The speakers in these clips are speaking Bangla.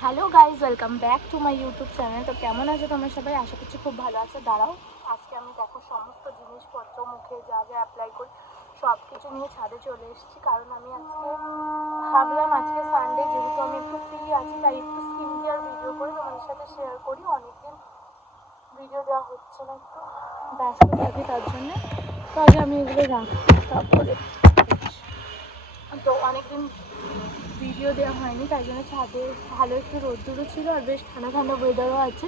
Hello guys, welcome back to my YouTube channel. তো কেমন আছো তোমরা সবাই? আশা করছি খুব ভালো আছো। দাঁড়াও, আজকে আমি দেখো সমস্ত জিনিসপত্র মুখে যা যা অ্যাপ্লাই করি সব কিছু নিয়ে ছাদে চলে এসেছি। কারণ আমি আজকে ভাবলাম আজকে সানডে, যেহেতু আমি একটু ফ্রি আছি, তাই একটু স্কিন কেয়ার ভিডিও করে তোমাদের সাথে শেয়ার করি। অনেকদিন ভিডিও দেওয়া হচ্ছে না, একটু ব্যস্ত থাকি তার জন্যে। তো আগে আমি এগুলো রাখি, তারপরে তো অনেকদিন ভিডিও দেওয়া হয়নি, তাই জন্য ছাদে ভালো একটু রোদ্দুরও ছিল আর বেশ ঠান্ডা ঠান্ডা ওয়েদারও আছে।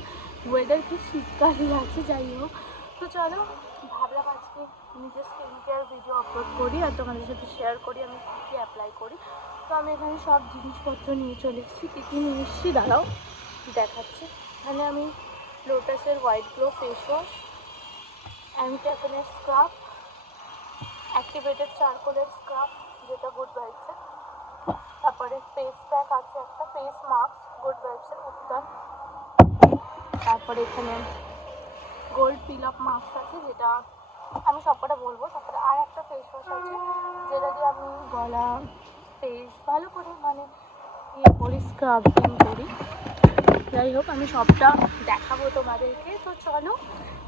ওয়েদার কি শীতকালই আছে, যাই হোক। তো চলো, ভাবলাম আজকে নিজের স্কিন কেয়ার ভিডিও আপলোড করি আর তোমাদের সাথে শেয়ার করি আমি কী কী অ্যাপ্লাই করি। তো আমি এখানে সব জিনিসপত্র নিয়ে চলে এসেছি। কী কী নিয়ে এসেছি দাঁড়াও দেখাচ্ছি। এখানে আমি লোটাসের হোয়াইট গ্লো ফেস ওয়াশ, অ্যান্টিফ্যানের স্ক্রাব, অ্যাক্টিভেটেড চারকোলের স্ক্রাব যেটা গুড ভাইবসের, তারপরে ফেস প্যাক আছে, একটা ফেস মাস্ক গুড ভাইবসের উত্তান, তারপরে এখানে গোল্ড পিল আপ মাস্ক আছে যেটা আমি সবকটা বলবো, তারপরে আর একটা ফেস ওয়াশ আছে যেটা দিয়ে আমি গলা ফেস ভালো করে ইয়ে করি, স্ক্রাবিং করি। যাই হোক, আমি সবটা দেখাবো তোমাদেরকে। তো চলো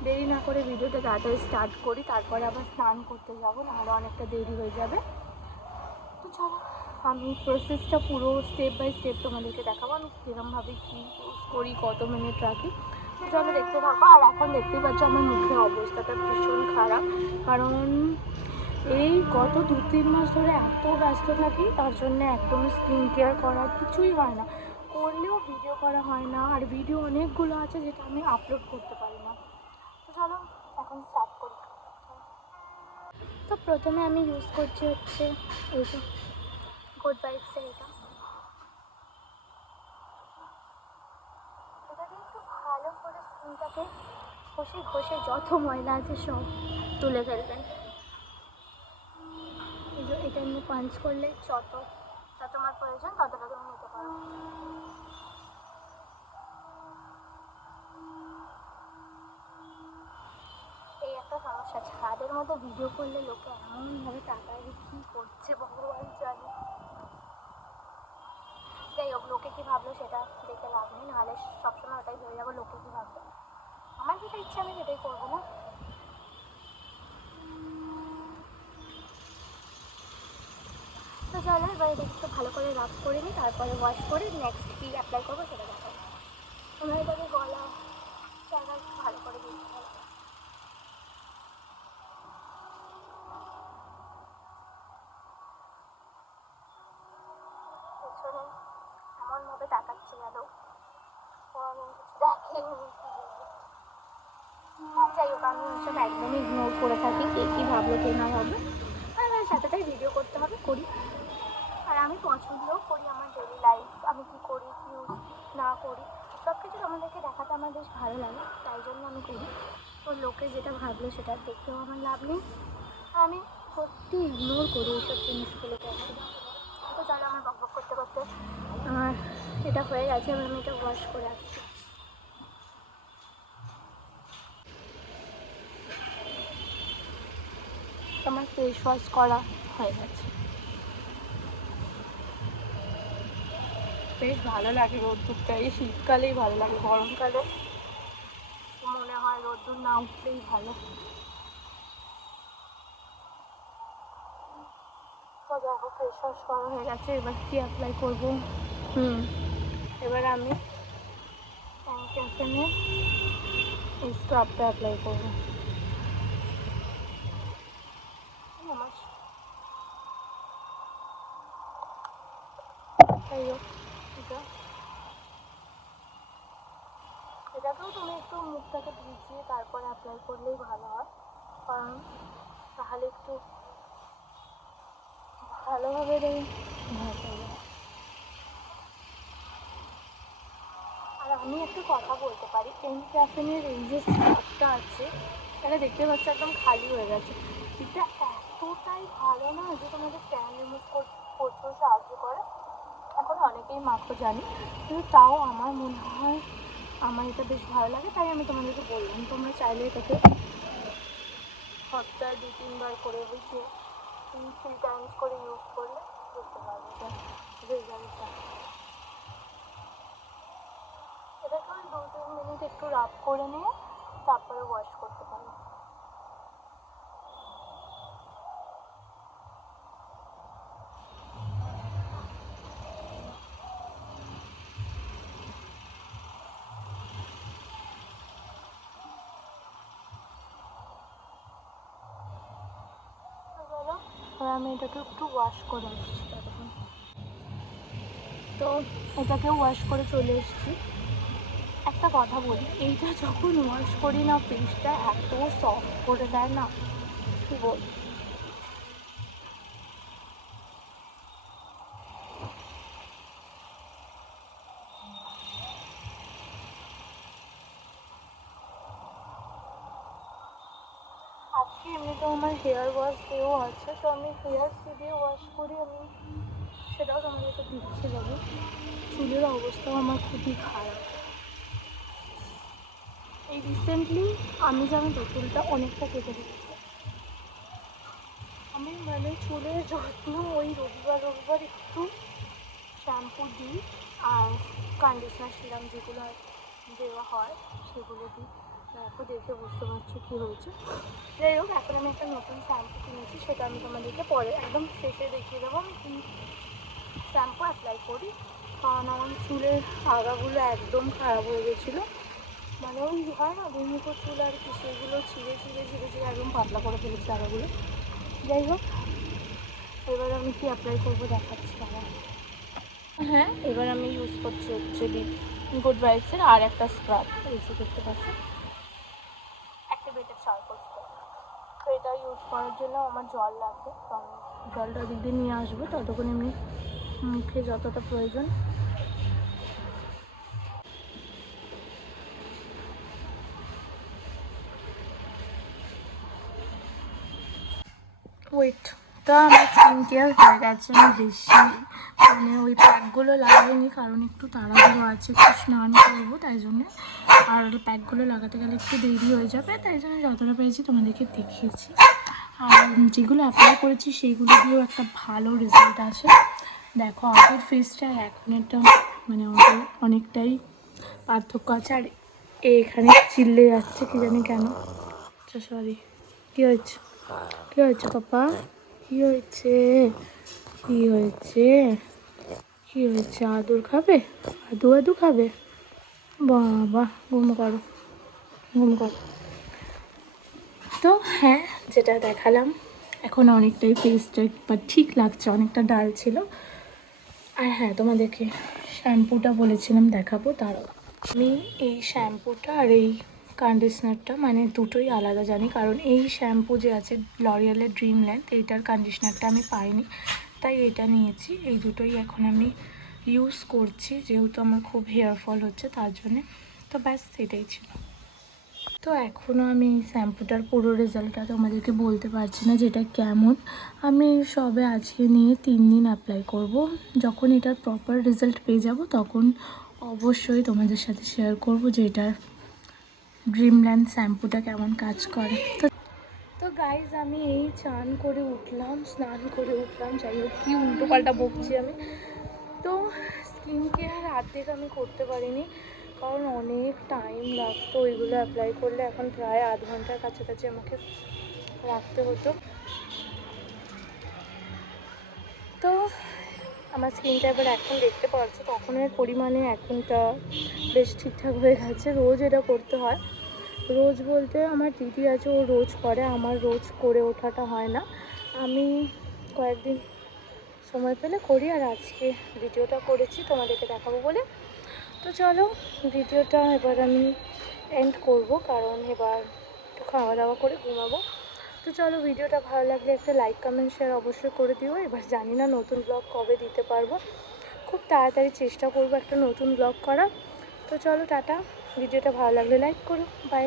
দেরি না করে ভিডিওটা তাড়াতাড়ি স্টার্ট করি, তারপরে আবার স্নান করতে যাবো, নাহলে অনেকটা দেরি হয়ে যাবে। তো চলো, আমি প্রসেসটা পুরো স্টেপ বাই স্টেপ তোমাদেরকে দেখাবো, আমি কীরকমভাবে কী ইউজ করি, কত মিনিট রাখি। তো চলো দেখতে থাকো। আর এখন দেখতেই পাচ্ছ আমার মুখের অবস্থাটা ভীষণ খারাপ, কারণ এই গত 2-3 মাস ধরে এত ব্যস্ত থাকি, তার জন্য একদম স্কিন কেয়ার করার কিছুই হয় না, করলেও ভিডিও করা হয় না। আর ভিডিও অনেকগুলো আছে যেটা আমি আপলোড করতে পারি না। তো চলো এখন স্টার্ট করি। তো প্রথমে আমি ইউজ করছি হচ্ছে এই যে গুড ভাইবসের এটা দিয়ে একটু ভালো করে স্কিনটাকে ঘষে ঘষে যত ময়লা আছে সব তুলে ফেলবেন। এই যে এটা নিয়ে পাঞ্চ করলে যত তোমার প্রয়োজন ততটা তুমি নিতে পারো। এই একটা সমস্যা, ছাদের মধ্যে ভিডিও করলে লোকে এমনভাবে তাকায় যে কী করছে ভগবান জানে। যাই হোক, লোকে কী ভাবলো সেটা দেখে লাভ নেই, নাহলে সবসময় ওটাই হয়ে যাবো লোকে কী ভাবলো। আমার যেটা ইচ্ছে আমি সেটাই করবো না। তো চলো এবার এটা একটু ভালো করে রাব করে নিই, তারপরে ওয়াশ করে নেক্সট কী অ্যাপ্লাই করবো সেটা দেখাবো। তোমরা এটাকে গলা জায়গায় একটু ভালো করে দিতে হবে। পেছনে এমনভাবে তাকাচ্ছে গেল কোনোদিন কিছু দেখেনি। যাই হোক, আমি ওইসব একদমই ইগনোর করে থাকি, কে কী ভাবলো কে না ভাবলো, আর এর সাথেটাই ভিডিও করতে হবে, করি। আর আমি পছন্দও করি আমার ডেলি লাইফ, আমি কী করি কী ইউজ না করি সব কিছু তোমাদেরকে দেখাতে আমার বেশ ভালো লাগে, তাই জন্য আমি করি। তো লোকে যেটা ভাবলো সেটা দেখতেও আমার লাভ নেই, আর আমি সত্যি ইগনোর করি এইসব জিনিসগুলোকে একদম। তো চলো, আমার বকবক করতে করতে আমার এটা হয়ে গেছে, এবার আমি এটা ওয়াশ করে আসছি। আমার ফেস ওয়াশ করা হয়ে গেছে। বেশ ভালো লাগে রোদ্দুরটা, এই শীতকালেই ভালো লাগে, গরমকালে মনে হয় রোদ্দুর না উঠলেই ভালো। তো দেখো ফেস ওয়াশ করা হয়ে গেছে, এবার কি অ্যাপ্লাই করবো? এবার আমি ক্যাফেনের এই স্ক্রাবটা অ্যাপ্লাই করবো। যাই হোক, এটাকেও তুমি একটু মুখটাকে ভিজিয়ে তারপরে অ্যাপ্লাই করলেই ভালো হয়, কারণ তাহলে একটু ভালোভাবে আর আমি একটা কথা বলতে পারি, ক্যাফেনের এই যে স্ক্রাবটা আছে, এটা দেখতে পাচ্ছি একদম খালি হয়ে গেছে। এটা এতটাই ভালো না যে তোমাদের ট্যান রিমুভ করতেও সাহায্য করে। এখন অনেকেই মাখো জানি, কিন্তু তাও আমার মনে হয় আমার এটা বেশ ভালো লাগে, তাই আমি তোমাদেরকে বললাম। তোমরা চাইলে এটাকে সপ্তাহে 2-3 বার করে, উইকে 3 টাইমস করে ইউজ করলে বুঝতে পারবে এটা রেজাল্টটা। এটাকে ওই 2-3 মিনিট একটু রাব করে নিয়ে তারপরে ওয়াশ করতে পারো। আমি এটাকে একটু ওয়াশ করে আসছি ততক্ষণ। তো এটাকে ওয়াশ করে চলে এসেছি। একটা কথা বলি, এইটা যখন ওয়াশ করি না ফেসটা এত সফট করে দেয় না, কি বল। আজকে এমনিতেও আমার হেয়ার ওয়াশ ডেও আছে, তো আমি হেয়ার কি দিয়ে ওয়াশ করি আমি সেটাও তোমাদেরকে দিচ্ছি যাবো। চুলের অবস্থাও আমার খুবই খারাপ। এই রিসেন্টলি আমি জানো তো চুলটা অনেকটা কেটে দিয়েছি। আমি মানে চুলের যত্ন ওই রবিবার একটু শ্যাম্পু দিই আর কন্ডিশনার সিরাম যেগুলো দেওয়া হয় সেগুলো দিই। দেখো দেখে বুঝতে পারছো কী হয়েছে। যাই হোক, এখন আমি একটা নতুন শ্যাম্পু কিনেছি, সেটা আমি তোমাদেরকে পরে একদম শেষে দেখিয়ে দেবো আমি কী শ্যাম্পু অ্যাপ্লাই করি। কারণ আমার চুলের আগাগুলো একদম খারাপ হয়ে গেছিলো, মানে ওই হয় না দুমুখো চুল আর কি, সেগুলো ছিঁড়ে একদম পাতলা করে ফেলেছে আগাগুলো। যাই হোক, এবার আমি কি অ্যাপ্লাই করবো দেখাচ্ছি আমার। হ্যাঁ, এবার আমি ইউজ করছি হচ্ছে গুড ভাইবসের আর একটা স্ক্রাব, এই যে দেখতে পাচ্ছি অ্যাক্টিভেটেড চারকোল স্ক্রাব। তো এটা ইউজ করার জন্য আমার জল লাগবে, তো আমি জলটা ওদিক দিয়ে নিয়ে আসবো, ততক্ষণ এমনি মুখে যতটা প্রয়োজন। ওয়েট, তা আমার স্কিন কেয়ার হয়ে গেছে। আমি বেশি মানে ওই প্যাকগুলো লাগাইনি, কারণ একটু তাড়াহুড়ো আছে, একটু স্নান করবো তাই জন্যে, আর প্যাকগুলো লাগাতে গেলে একটু দেরি হয়ে যাবে, তাই জন্য যতটা পেরেছি তোমাদেরকে দেখিয়েছি। আর যেগুলো অ্যাপ্লাই করেছি সেইগুলো দিয়েও একটা ভালো রেজাল্ট আসে। দেখো আগের ফেসটা এখনেরটা মানে অনেকটাই পার্থক্য আছে। আর এখানে চিল্লে যাচ্ছে কি জানি কেন। আচ্ছা সরি, কী হয়েছে কী হয়েছে পাপা, কী হয়েছে কী হয়েছে কী হয়েছে? আদর খাবে? আদু খাবে? বাবা, ঘুম করো ঘুম করো। তো হ্যাঁ, যেটা দেখালাম এখন অনেকটাই ফেসটা বা ঠিক লাগছে, অনেকটা ডাল ছিল। আর হ্যাঁ, তোমাদেরকে শ্যাম্পুটা বলেছিলাম দেখাবো, তারাও আমি এই শ্যাম্পুটা আর এই কন্ডিশনারটা মানে দুটোই আলাদা জানি, কারণ এই শ্যাম্পু যে আছে লরিয়ালের ড্রিম লেন্থ, এইটার কন্ডিশনারটা আমি পাইনি, তাই এটা নিয়েছি। এই দুটোই এখন আমি ইউজ করছি, যেহেতু আমার খুব হেয়ার ফল হচ্ছে তার জন্যে। তো ব্যাস এটাই ছিল। তো এখনও আমি এই শ্যাম্পুটার পুরো রেজাল্টটা তোমাদেরকে বলতে পারছি না যেটা কেমন। আমি সবে আজকে নিয়ে 3 দিন অ্যাপ্লাই করব। যখন এটার প্রপার রেজাল্ট পেয়ে যাব তখন অবশ্যই তোমাদের সাথে শেয়ার করব যে এটার ড্রিমল্যান্ড শ্যাম্পুটা কেমন কাজ করে। তো গাইজ, আমি এই স্নান করে উঠলাম, যাই হোক কী উল্টো পাল্টা বকছি আমি। তো স্কিন কেয়ার অর্ধেক আমি করতে পারিনি, কারণ অনেক টাইম লাগতো ওইগুলো অ্যাপ্লাই করলে। এখন প্রায় আধ ঘন্টার কাছাকাছি আমাকে রাখতে হতো। তো আমার স্কিনটা এবার এখন দেখতে পাচ্ছ তখনের পরিমাণে এখনটা বেশ ঠিকঠাক হয়ে গেছে। রোজ এটা করতে হয়, রোজ বলতে আমার দিদি আছে ও রোজ করে, আমার রোজ করে ওঠাটা হয় না। আমি কয়েকদিন সময় পেলে করি, আর আজকে ভিডিওটা করেছি তোমাদেরকে দেখাবো বলে। তো চলো ভিডিওটা এবার আমি এন্ড করব, কারণ এবার একটু খাওয়া দাওয়া করে ঘুমাবো। তো চলো, ভিডিওটা ভালো লাগলে একটা লাইক কমেন্ট শেয়ার অবশ্যই করে দিও। এবার জানি না নতুন ব্লগ কবে দিতে পারবো, খুব তাড়াতাড়ি চেষ্টা করবো একটা নতুন ব্লগ করা। তো চলো টাটা, ভিডিওটা ভালো লাগলে লাইক করো, বাই।